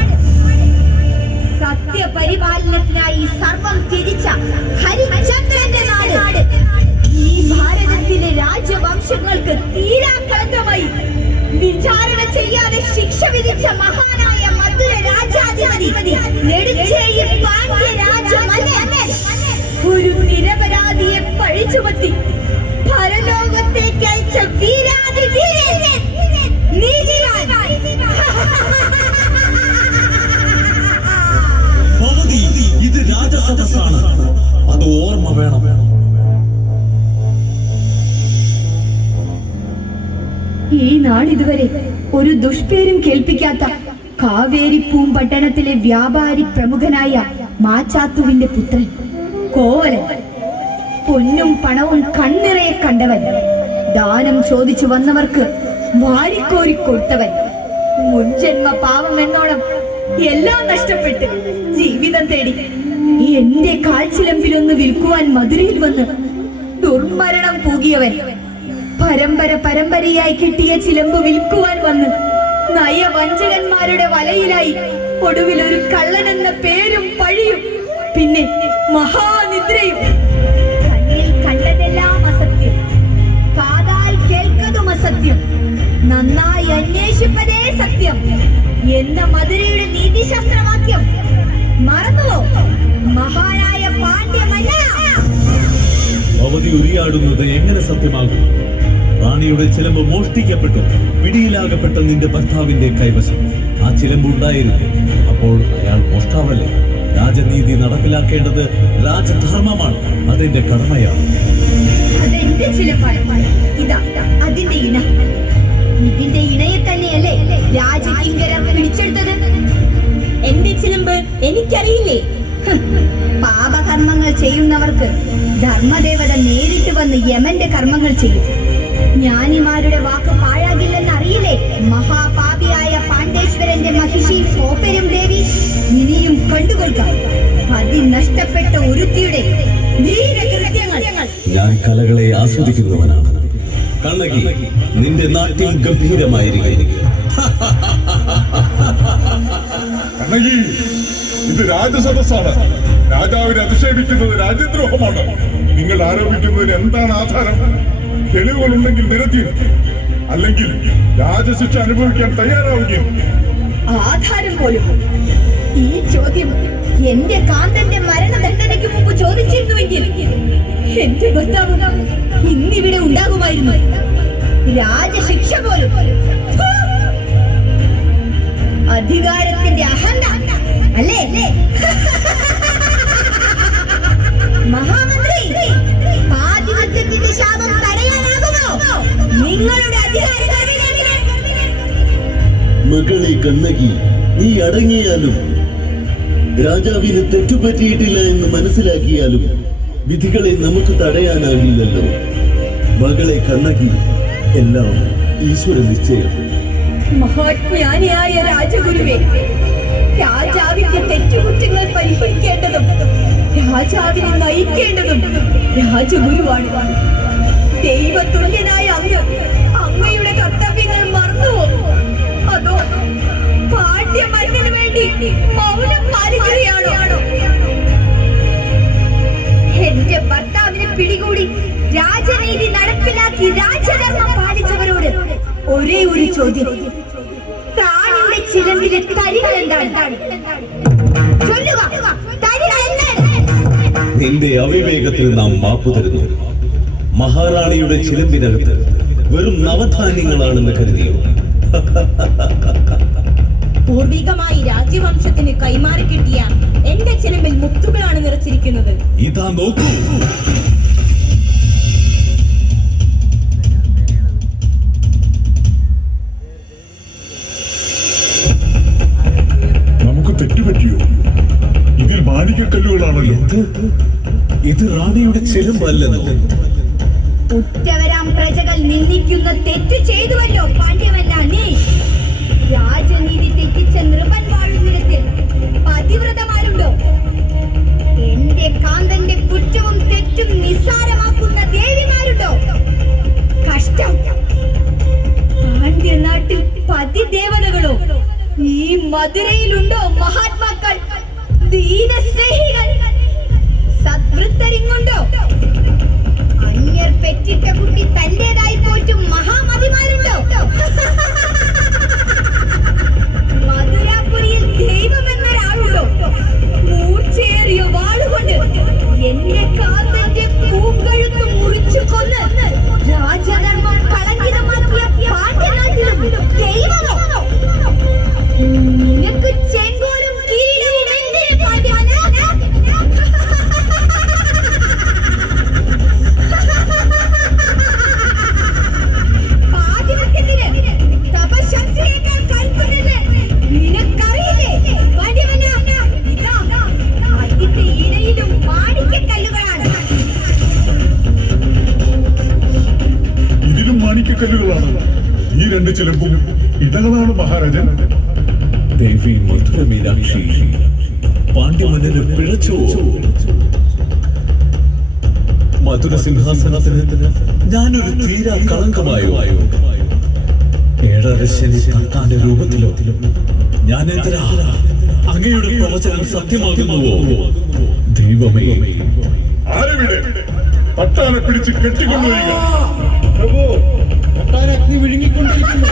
സത്യപരിപാലനത്തിനായി സർവം തിരിച്ച ഹരിചന്ദ്രന്റെ നാട്, ഈ ഭാരതത്തിലെ രാജവംശങ്ങൾക്ക് തീരാക്കളങ്കമായി വിചാരണ ചെയ്യാതെ ശിക്ഷ വിധിച്ച മഹാനായ മധുര രാജാധിപതി നെടുഞ്ചേഴി പാണ്ഡ്യരാജമന്നൻ ഒരു നിരപരാധിയെ പഴിച്ചുപറ്റി പരലോകത്തേക്ക് അയച്ച വീരാധി വീരൻ നീതിമാൻ. ഇത് രാജസദസ്സാണ്, അത് ഓർമ്മ വേണം. ഈ നാടിതുവരെ ഒരു ദുഷ്പേരും കേൾപ്പിക്കാത്ത കാവേരി പൂമ്പട്ടണത്തിലെ വ്യാപാരി പ്രമുഖനായ മാച്ചാത്തുവിന്റെ പുത്രൻ കോവലൻ, പൊന്നും പണവും കണ്ണിറയെ കണ്ടവൻ, ദാനം ചോദിച്ചു വന്നവർക്ക് വാരിക്കോരി കൊടുത്തവൻ, മുൻജന്മ പാവം എന്നോണം എല്ലാം നഷ്ടപ്പെട്ട് ജീവിതം തേടി എന്റെ കാൽച്ചിലമ്പിലൊന്ന് വിൽക്കുവാൻ മധുരയിൽ വന്ന് ദുർമരണം പൂകിയവൻ, പരമ്പരയായി കിട്ടിയ ചിലമ്പ് വിൽക്കുവാൻ വന്ന് നയവഞ്ചകന്മാരുടെ വലയിലായി ഒടുവിൽ ഒരു കള്ളൻ എന്ന പേരും പഴിയും പിന്നെ മഹാനിദ്രയും. കണ്ണിൽ കണ്ടതെല്ലാം അസത്യം, കാതാൽ കേൾക്കതും അസത്യം, നന്നായി അന്വേഷിപ്പതേ സത്യം എന്ന മധുരയുടെ നീതിശാസ്ത്രവാക്യം മറന്നുവോ മഹാനായ പാണ്ഡ്യമന്ന? ഭവതി ഉരിയാടുന്നത് എങ്ങനെ സത്യമാകും? റാണിയുടെ ചിലമ്പ് മോഷ്ടിക്കപ്പെട്ടു, പിടിയിലാകപ്പെട്ട നിന്റെ ഭർത്താവിന്റെ കൈവശം ആ ചിലമ്പ് ഉണ്ടായിരുന്നു. അപ്പോൾ അയാൾ മോഷ്ടാവല്ലേ? രാജനീതി നടപ്പിലാക്കേണ്ടത് രാജധർമ്മമാണ്, അതെന്റെ കടമയാണ്. അതെന്റെ ചിലമ്പാണ്, ഇതാ അതിന്റെ ഇണ. ഇതിന്റെ ഇണയെ തന്നെയല്ലേ രാജകിങ്കരർ പിടിച്ചെടുത്തത്? എന്റെ ചിലമ്പ് എനിക്കറിയില്ലേ? പാപകർമ്മങ്ങൾ ചെയ്യുന്നവർക്ക് ധർമ്മദേവത നേരിട്ട് വന്ന് യമന്റെ കർമ്മങ്ങൾ ചെയ്യും. ജ്ഞാനിമാരുടെ വാക്ക് പാഴാകില്ലെന്ന് അറിയില്ലേ മഹാപാപിയായ പാണ്ഡേശ്വരന്റെ മഹിഷി കോപ്പരും ദേവി? ഇനിയും കണ്ടുകൊള്ളുക പതി നഷ്ടപ്പെട്ട ഒരുത്തിയുടെ ധീരകൃത്യങ്ങൾ. ഞാൻ കലകളെ ആസ്വദിക്കുന്നവനാണ്. കണ്ണകി, നിന്റെ നാട്യം ഗംഭീരമായിരിക്കും. കണ്ണകി, ഇത് രാജസദസ്സാണ്. രാജാവിനെ അധിക്ഷേപിക്കുന്നത് രാജ്യദ്രോഹമാണ്. നിങ്ങൾ ആരോപിക്കുന്നതിന് എന്താണ് ആധാരം? തെളിവുകളുണ്ടെങ്കിൽ നിരത്തിയും, അല്ലെങ്കിൽ രാജശിക്ഷ അനുഭവിക്കാൻ തയ്യാറാവുകയും. ആധാരം പോലും? ഈ ചോദ്യം എന്റെ കാന്തന്റെ മരണദണ്ഡനയ്ക്ക് മുമ്പ് ചോദിച്ചിരുന്നുവെങ്കിൽ എന്റെ ഭർത്താവ് ഇന്നിവിടെ ഉണ്ടാകുമായിരുന്നു. രാജശിക്ഷ പോലും. അധികാരത്തിന്റെ അഹന്ത അല്ലേ? മഹാമന്ത്രി, ആധിപത്യത്തിന്റെ ശാപം തടയാനാകുമോ നിങ്ങളുടെ അധികാരം? മകളെ കണ്ണകി, നീ അടങ്ങിയാലും രാജാവിന് തെറ്റുപറ്റിയിട്ടില്ല എന്ന് മനസ്സിലാക്കിയാലും വിധികളെ നമുക്ക് തടയാനാകില്ലല്ലോ. മകളെ കണ്ണകി, എല്ലാം ഈശ്വര നിശ്ചയം. മഹാജ്ഞാനിയായ രാജഗുരുവേ, രാജാവിന്റെ തെറ്റുകുറ്റങ്ങൾ പരിഹരിക്കേണ്ടതും രാജാവിനെ നയിക്കേണ്ടതും രാജഗുരുവാണ്. ദൈവതുല്യനായ അങ്ങയുടെ കർത്തവ്യങ്ങൾ മറന്നുവോ? അതോ പാണ്ഡ്യമന്നന് വേണ്ടി മൗനം പാലിക്കുകയാണോ? എന്റെ ഭർത്താവിനെ പിടികൂടി രാജനീതി നടപ്പിലാക്കി രാജധർമ്മം പാലിച്ചവരോട് ഒരേ ഒരു ചോദ്യം: റാണിയുടെ ചിലമ്പിലെ തരിക വഴികൾ എന്താണ്? ചൊല്ലുക. തരികൾ എന്താണ്? നിന്റെ അവിവേകത്തിന് നാം മാപ്പു തരുന്നു. മഹാറാണിയുടെ ചിലമ്പിനകത്ത് വെറും നവധാന്യങ്ങളാണെന്ന് കരുതിയോ? പൂർവികമായി രാജ്യവംശത്തിന് കൈമാറി കിട്ടിയ എന്റെ ചിലമ്പിൽ മുത്തുകളാണ് നിറച്ചിരിക്കുന്നത്. ഇതാ നോക്കൂ. നമുക്ക് തെറ്റുപറ്റിയോ? ഇതിൽ മാണിക്യക്കല്ലുകളാണല്ലോ. ഇത് റാണിയുടെ ചിലമ്പല്ലെന്നോ? ഉറ്റവരാം പ്രജകൾ നിന്ദിക്കുന്ന തെറ്റ് ചെയ്തുവല്ലോ പാണ്ഡ്യമല്ല നീ. രാജനീതി തെറ്റിച്ച നൃപൻ വാഴുന്നിടത്തിൽ പതിവ്രതമാരുണ്ടോ? എന്റെ കാന്തന്റെ കുറ്റവും തെറ്റും നിസ്സാരമാക്കുന്ന ദേവിമാരുണ്ടോ? കഷ്ടം. പാണ്ഡ്യനാട്ടിൽ പതിദേവതകളോ? ഈ മധുരയിലുണ്ടോ മഹാത്മാക്കൾ, ദീനസ്നേഹികൾ, സദ്വൃത്തരിങ്ങുണ്ടോ? അന്യർ പെറ്റിട്ട കുട്ടി തന്റേതായി പോറ്റും മഹാമതിമാരുണ്ടോ? മധുരാപുരിയിൽ ദൈവമെന്നൊരാളുണ്ടോ? മൂർച്ചയേറിയ വാളുകൊണ്ട് എന്റെ കാന്തന്റെ പൂങ്കഴുത്ത് മുറിച്ചു കൊന്ന് രാജധർമ്മം കളങ്കിതമാക്കിയ പാണ്ഡ്യനാട്ടിലും ദൈവമോ? നിനക്ക് ചെങ്കോലും കിരീടവും എന്തിന് പാണ്ഡ്യവന? തപശക്തിയേക്കാൾ കരുത്തുണ്ടെന്ന് നിനക്കറിയില്ലേ പാണ്ഡ്യവന? ഇതാ അതിന്റെ ഇടയിലും മാണിക്യക്കല്ലുകളാണ്. ഇതിലും മാണിക്യക്കല്ലുകളാണ്. ഈ രണ്ട് ചിലമ്പും ഇതകളാണ് മഹാരാജൻ. ദേവി മധുര മീനാക്ഷി, പാണ്ഡ്യമന്നന് പിഴച്ചോ? മധുര സിംഹാസനത്തിന് ഞാനൊരു തീരാ കളങ്കമായോ? ഏഴരശ്ശേരി തട്ടാന്റെ രൂപത്തിലോ ഞാൻ എന്തരാ? അങ്ങയുടെ പ്രവചനം സത്യമാകുന്നുവോ? ദൈവമേ, ആരവിടെ? പട്ടാനെ പിടിച്ച് കെട്ടിക്കൊണ്ടുവരിക. പ്രഭു, പട്ടാൻ അഗ്നി വിഴുങ്ങിക്കൊണ്ടിരിക്കുന്നു.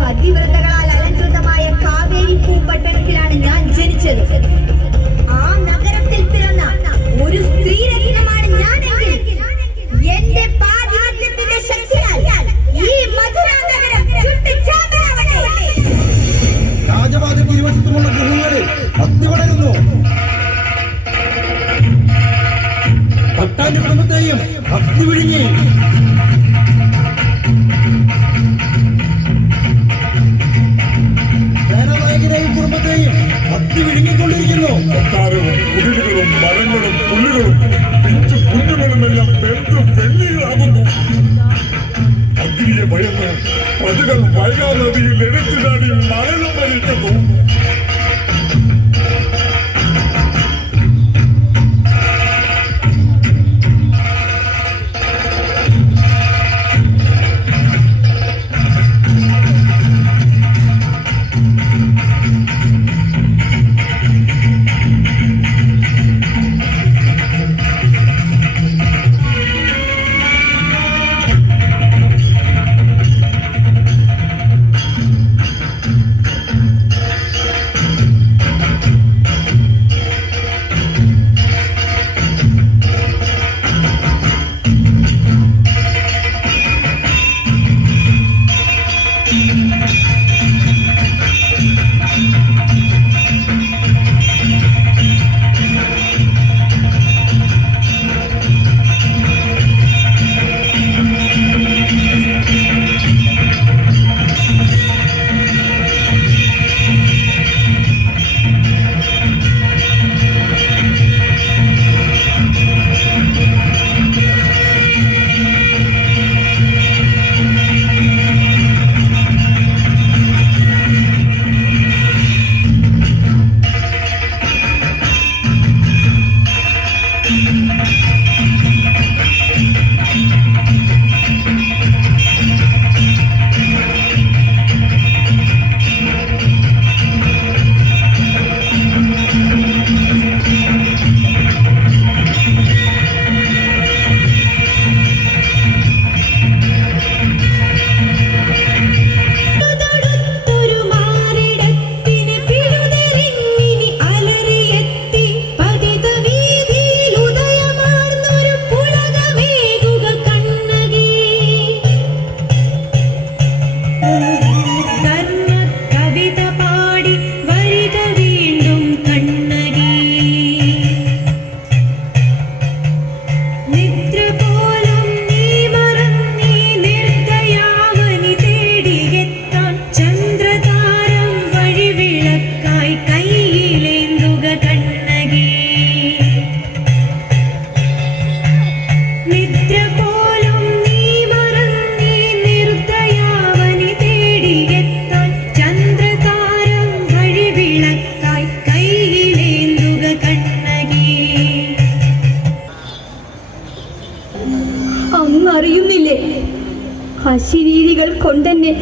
പതിവ്രതകളാൽ അലങ്കൃതമായ കാവേരി പട്ടണത്തിലാണ് ഞാൻ ജനിച്ചത്. ആ നഗരത്തിൽ പിറന്ന ഒരു സ്ത്രീരത്നമാണ് ഞാനെങ്കിൽ എന്റെ പാതിവ്രത്യത്തിന്റെ ശക്തിയാൽ ഈ മധുരാ നഗരം ചുട്ടുചാമ്പലാവട്ടെ. രാജപാതയ്ക്ക് ഇരുവശത്തുമുള്ള ഗൃഹങ്ങളിൽ അഗ്നി പടരുന്നു. പട്ടാന്റെ കുടുംബത്തെയും അഗ്നി വിഴുങ്ങി. സേനാനായകനെയും കുടുംബത്തെയും അഗ്നി വിഴുങ്ങിക്കൊണ്ടിരിക്കുന്നു. കൊട്ടാരവും കുടിലുകളും മരങ്ങളും പുല്ലുകളും പിഞ്ചു കുഞ്ഞുങ്ങളുമെല്ലാം വെന്തു വെണ്ണീരാകുന്നു. അഗ്നിയെ ഭയന്ന് പ്രജകൾ വൈകാ നദിയിൽ എടുത്തിനാടി മരണം വരിക്കുന്നു. കൊണ്ടെന്നെ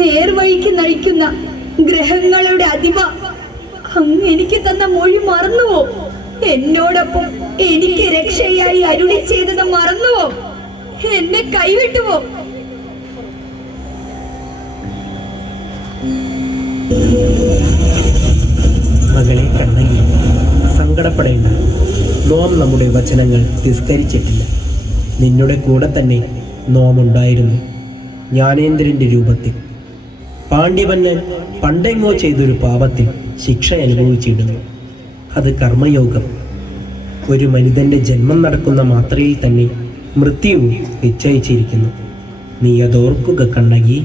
നേർവഴിക്ക് നയിക്കുന്ന ഗ്രഹങ്ങളുടെ അധിപ, അങ്ങ് എനിക്ക് തന്ന മൊഴി മറന്നുവോ? എന്നോടൊപ്പം എനിക്ക് രക്ഷയായി അരുളി ചെയ്തത് മറന്നുവോ? എന്നെ കൈവിട്ടുവോ? മകളെ കണ്ണകി, സങ്കടപ്പെടേണ്ട. നോം നമ്മുടെ വചനങ്ങൾ തിസ്കരിച്ചിട്ടില്ല. നിന്നുടെ കൂടെ തന്നെ നോം ഉണ്ടായിരുന്നു, ജ്ഞാനേന്ദ്രന്റെ രൂപത്തിൽ. പാണ്ഡ്യമന്നൻ പണ്ടെങ്ങോ ചെയ്തൊരു പാപത്തിൽ ശിക്ഷ അനുഭവിച്ചിടുന്നു. അത് കർമ്മയോഗം. ഒരു മനിതന്റെ ജന്മം നടക്കുന്ന മാത്രയിൽ തന്നെ മൃത്യുവും നിശ്ചയിച്ചിരിക്കുന്നു. നീ അതോർക്കുക കണ്ണകി.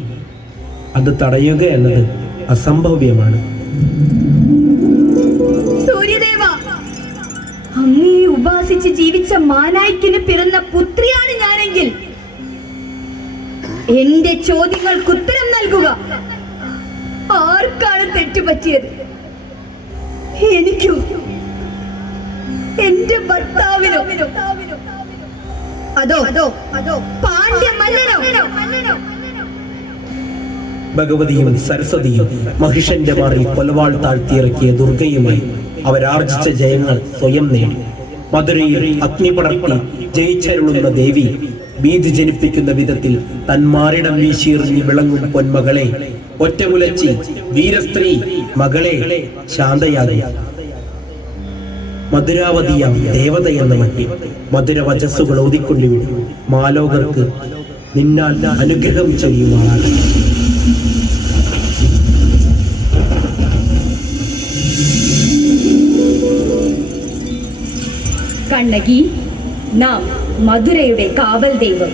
അത് തടയുക എന്നത് അസംഭവ്യമാണ്. സൂര്യദേവ, അങ്ങേ ഉപാസിച്ച് ജീവിച്ച മാനായിക്കിന് പിറന്ന പുത്രിയാണ് ഞാനെങ്കിൽ എന്റെ ചോദ്യങ്ങൾക്ക് ഉത്തരം നൽകുക. ആർക്കാണ് തെറ്റുപറ്റിയത്? എനിക്കോ? എന്റെ ഭർത്താവിനോ? അതോ പാണ്ഡ്യമന്നനോ? ഭഗവതിയും സരസ്വതിയും മഹിഷന്റെ മാറിൽ കൊലവാൾ താഴ്ത്തിയിറക്കിയ ദുർഗയുമായി അവരാർജിച്ച ജയങ്ങൾ സ്വയം നേടി. മധുരയിൽ അഗ്നിപടർത്തി ജയിച്ചരുളുന്ന ദേവി ഭീതി ജനിപ്പിക്കുന്ന വിധത്തിൽ തന്മാറിടം വീശിയെറിഞ്ഞ് വിളങ്ങും പൊന്മകളെ, ഒറ്റമുലച്ചി വീരസ്ത്രീ മകളെ, ശാന്തയാകുക. മധുരാവതിയാം ദേവത എന്ന മറ്റേ മധുര വചസ്സുകൾ ഓതിക്കൊണ്ടുവിടും. മാലോകർക്ക് നിന്നാൽ അനുഗ്രഹം ചെയ്യുമാറാകട്ടെ. കണ്ണകി, നാം മധുരയുടെ കാവൽ ദൈവം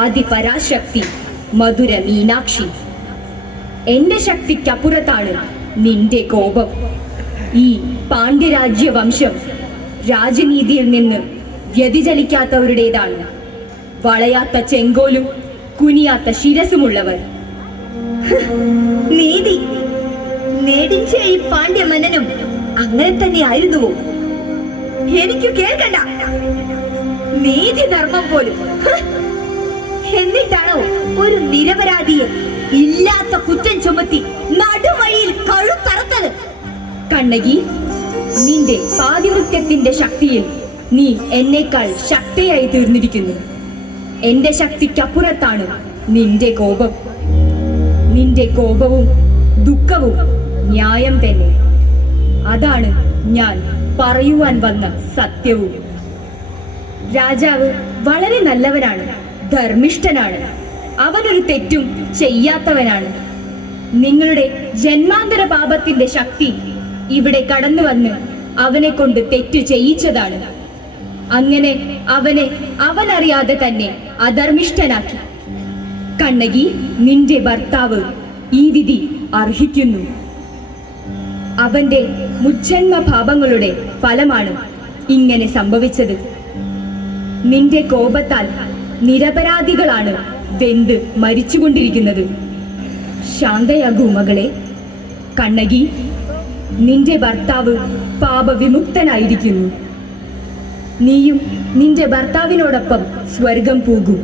ആദി പരാശക്തി മധുര മീനാക്ഷി. എന്റെ ശക്തിക്കപ്പുറത്താണ് നിന്റെ കോപം. ഈ പാണ്ഡ്യരാജ്യ വംശം രാജനീതിയിൽ നിന്ന് വ്യതിചലിക്കാത്തവരുടേതാണ്. വളയാത്ത ചെങ്കോലും കുനിയാത്ത ശിരസുമുള്ളവർ. നീതി നേടിച്ച ഈ പാണ്ഡ്യമന്നനും അങ്ങനെ തന്നെ ആയിരുന്നുവോ? എനിക്ക് കേൾക്കണ്ട. നീതി ധർമ്മം പോലും. എന്നിട്ടാണോ ഒരു നിരപരാധിയെ ഇല്ലാത്ത കുറ്റം ചുമത്തി നടുവഴിയിൽ കഴുത്തറത്തത്? കണ്ണകി, നിന്റെ പാതിവൃത്യത്തിന്റെ ശക്തിയിൽ നീ എന്നേക്കാൾ ശക്തിയായി തീർന്നിരിക്കുന്നു. എന്റെ ശക്തിക്കപ്പുറത്താണ് നിന്റെ കോപം. നിന്റെ കോപവും ദുഃഖവും ന്യായം തന്നെ. അതാണ് ഞാൻ പറയുവാൻ വന്ന സത്യവും. രാജാവ് വളരെ നല്ലവനാണ്, ധർമ്മിഷ്ഠനാണ്. അവനൊരു തെറ്റും ചെയ്യാത്തവനാണ്. നിങ്ങളുടെ ജന്മാന്തര പാപത്തിന്റെ ശക്തി ഇവിടെ കടന്നു വന്ന് അവനെ കൊണ്ട് തെറ്റു ചെയ്യിച്ചതാണ്. അങ്ങനെ അവനറിയാതെ തന്നെ അധർമ്മിഷ്ഠനാക്കി. കണ്ണകി, നിന്റെ ഭർത്താവ് ഈ വിധി അർഹിക്കുന്നു. അവന്റെ മുജ്ജന്മ പാപങ്ങളുടെ ഫലമാണ് ഇങ്ങനെ സംഭവിച്ചത്. നിന്റെ കോപത്താൽ നിരപരാധികളാണ് വെന്ത് മരിച്ചുകൊണ്ടിരിക്കുന്നത്. ശാന്തയാകൂ മകളെ. കണ്ണകി, നിന്റെ ഭർത്താവ് പാപവിമുക്തനായിരിക്കുന്നു. നീയും നിന്റെ ഭർത്താവിനോടൊപ്പം സ്വർഗം പോകും.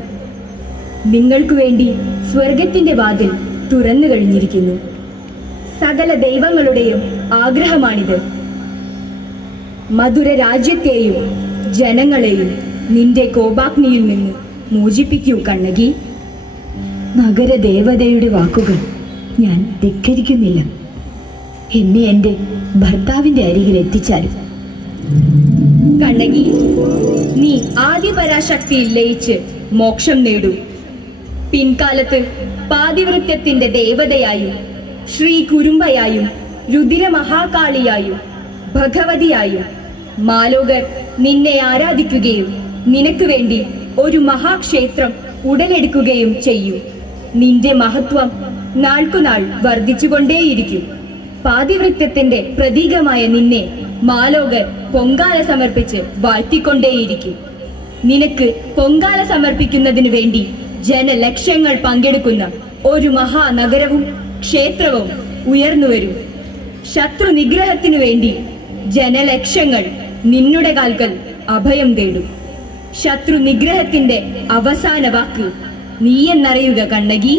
നിങ്ങൾക്കു വേണ്ടി സ്വർഗത്തിന്റെ വാതിൽ തുറന്നു കഴിഞ്ഞിരിക്കുന്നു. സകല ദൈവങ്ങളുടെയും ആഗ്രഹമാണിത്. മധുര രാജ്യത്തെയും ജനങ്ങളെയും നിന്റെ കോപാഗ്നിയിൽ നിന്ന് മോചിപ്പിക്കൂ കണ്ണകി. നഗരദേവതയുടെ വാക്കുകൾ ഞാൻ ധിക്കരിക്കുന്നില്ല. എന്നെ എൻ്റെ ഭർത്താവിന്റെ അരികിൽ എത്തിച്ചാലും. കണ്ണകി, നീ ആദിപരാശക്തിയിൽ ലയിച്ച് മോക്ഷം നേടൂ. പിൻകാലത്ത് പാതിവൃത്യത്തിന്റെ ദേവതയായും ശ്രീ കുരുമ്പയായും രുദ്രമഹാകാളിയായും ഭഗവതിയായും മാലോകർ നിന്നെ ആരാധിക്കുകയും നിനക്ക് വേണ്ടി ഒരു മഹാക്ഷേത്രം ഉടലെടുക്കുകയും ചെയ്യും. നിന്റെ മഹത്വം നാൾക്കുനാൾ വർദ്ധിച്ചുകൊണ്ടേയിരിക്കും. പാതിവൃത്യത്തിന്റെ പ്രതീകമായ നിന്നെ മാലോകർ പൊങ്കാല സമർപ്പിച്ച് വാഴ്ത്തിക്കൊണ്ടേയിരിക്കും. നിനക്ക് പൊങ്കാല സമർപ്പിക്കുന്നതിനു വേണ്ടി ജനലക്ഷങ്ങൾ പങ്കെടുക്കുന്ന ഒരു മഹാനഗരവും ക്ഷേത്രവും ഉയർന്നുവരും. ശത്രു നിഗ്രഹത്തിനു വേണ്ടി ജനലക്ഷങ്ങൾ നിന്നുടെ കാൽക്കൽ അഭയം തേടും. ശത്രു നിഗ്രഹത്തിന്റെ അവസാന വാക്ക് നീയെന്നറിയുക കണ്ണകി.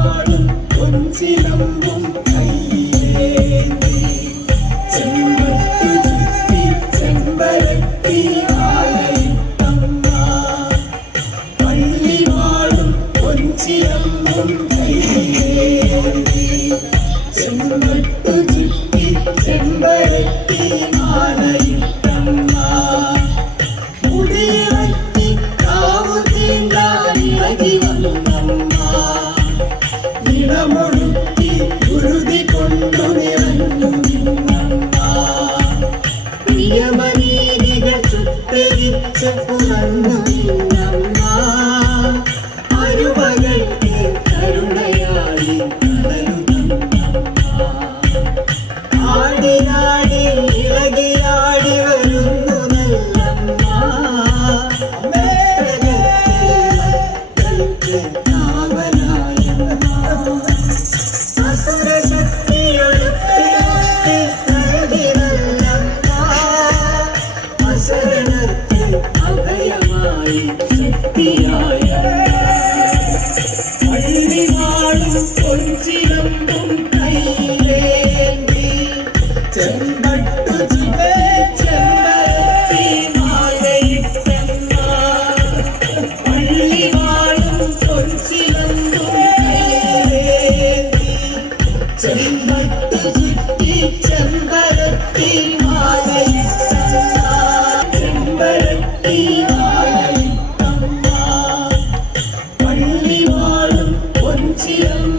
പള്ളിവാളും പൊൻചിലമ്പും കയ്യിലേന്തി ചെമ്പട്ടു ചുറ്റി ചെമ്പരത്തി മാലയിട്ടമ്മ പള്ളിവാളും പൊൻചിലമ്പും കയ്യിലേന്തി ചെമ്പട്ടു ചുറ്റി ചെമ്പരത്തി മാലയിട്ടമ്മ മുടിയിളക്കി കാവു തീണ്ടാനിളകി വന്നമ്മ ഇളമൊടുക്കി ഉഴുതി കൊണ്ടു നിറഞ്ഞു നിന്നമ്മ നിയമനീതികൾ ചുട്ടരിച്ച് പുറന്നു നിന്നമ്മ അരുമകൾക്ക് കരുണയായി ആടിനാടി ഇളകിയാടി വരുന്നു നല്ലമ്മ കാവലായമ്മ അസുരശക്തിയൊടുത്തി നൽകി നല്ലമ്മ അശരണർക്ക് അഭയമായി ശക്തിയായമ്മ പള്ളിവാളും പൊൻചിലമ്പും കയ്യിലേന്തി ചെമ്പട്ടു ചുറ്റി ചെമ്പരത്തി മാലയിട്ടമ്മ പള്ളിവാളും പൊൻചിലമ്പും കയ്യിലേന്തി ചെമ്പട്ടു ചുറ്റി ചെമ്പരത്തി മാലയിട്ടമ്മ ചെമ്പരത്തി മാലയിട്ടമ്മ പള്ളിവാളും പൊൻചിലമ്പും